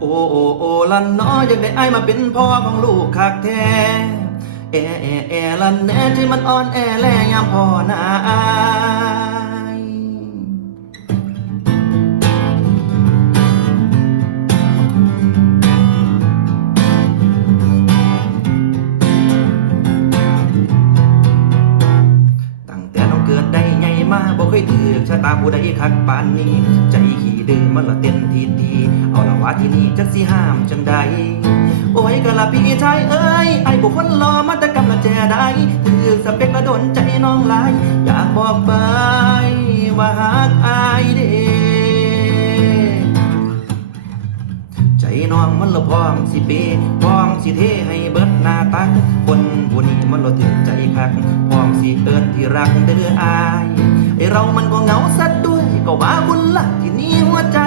โอ้โอ้โอ้ลันน้ออยากได้ไอ้ายมาเป็นพ่อของลูกคักแท้แอแอแอลันแน่ที่มันอ่อนแอแลยามพ่อนา ถือชะตาผู้ใดคักปานนี้ ใจขี้ดื้อมันละเต้นทีทีเอาละว่าที่นี่จักสิห้ามจังใดโอ้ยกะละพี่ชายเอ้ยไอ้บุคคลรอมาแตะกำละแจได้ถือสเปกละโดนใจน้องหลาย อยากบอกไปว่าฮักอายเด้ใจน้องมันละพร้อมสิเปพร้อมสิเทให้เบิดหน้าตัก คนผู้นี้มันละถึงใจคักพร้อมสิเอินที่รักเด้ออาย ไอเรามันก็เหงาสัดด้วย ก็ว่าบุญละที่นี่หัวใจ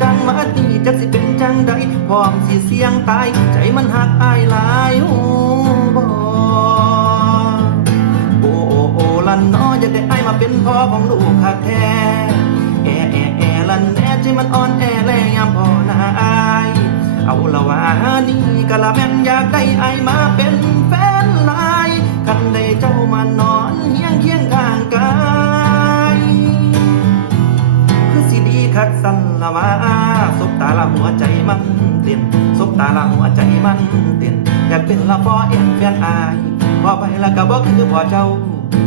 จังมาดีจักสิเป็นจังใดพร้อมสิเสียงตาย ใจมันหักอายหลายหูบ่โอ้โอ้โอ้ลันน้ออยากได้ไอ้ายมาเป็นพ่อของลูกคักแท้แอแอแอลันแน่ที่มันอ่อนแอแลยามพ่อนาอายเอาละว่านี่กะละแม่นอยากได้ไอ้ายมาเป็นแฟนลายกัน มันเต้นสบตาละหัวใจมันเต้นอยากเป็นละพอเอ็นแฟนอายพอไปล้วก็บอกคือพ่อเจ้า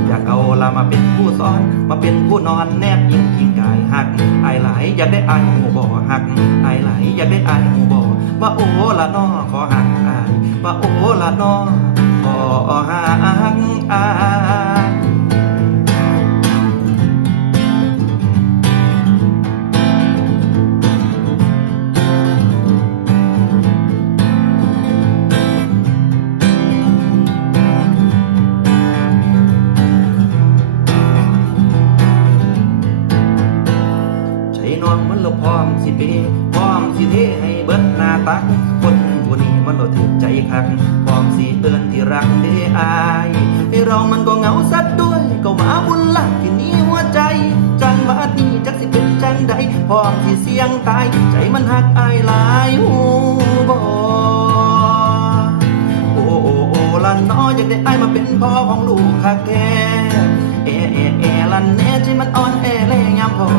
อยากเอาละมาเป็นผู้สอน มาเป็นผู้นอนแนบยิงยิงกายหักไอายหลอยากได้อายหูบ่หักไอายหลอยากได้อายหูบ่ว่าโอ้ละนอขอหักอายว่าโอ้ละนอขอหักอาย ใจน้องมันละพร้อมสิเปพร้อมสิเทให้เบิดหน้าตัก คนผู้นี้มันละถึกใจคักพร้อมสิเตือนที่รักเด้อายให้เรามันก็เหงาสัดด้วย ก็ว่าบุญละที่นี้หัวใจ จังบาดนี้จักสิเป็นจังใดพร้อมสิเสียงตาย ใจมันหักอายหลายหูบ่โอ้โอ้โอ้ลันน้ออยากได้ไอ้ายมาเป็นพ่อของลูกคักแท้แอแอแอลันแน่ที่มันอ่อนแอแลยามพอ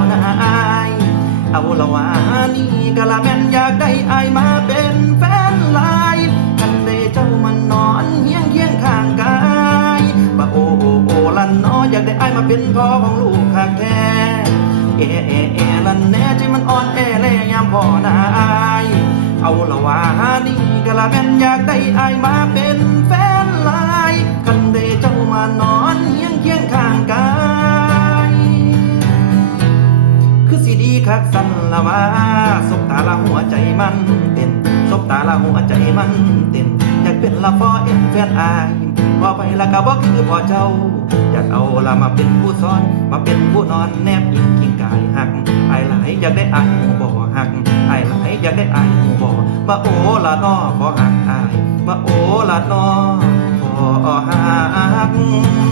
เอาละวานี่กะละแม่นอยากได้อายมาเป็นแฟนลายกันได้เจ้ามันนอนเฮียงเคียงข้างกายว่าโอโอโอลันนออยากได้อายมาเป็นพ่อของลูกคักแท้แอแอแอลันแน่ที่มันอ่อนแอแลยามพ่อนายเอาละวานี่กะละแม่นอยากได้อายมาเป็น สันละว่าสบตาละหัวใจมันเต้นสบตาละหัวใจมันเต้นอยากเป็นละพอเอ็นแฟนอายพอไปละก็บอกคือพ่อเจ้า อยากเอาละมาเป็นผู้สอน มาเป็นผู้นอนแนบยิงกิงกายหักไอายหลายอยากได้อายหูบ่หักไอายหลายอยากได้อายหูบ่มาโอละนอขอหักอายมาโอละนอขอหัก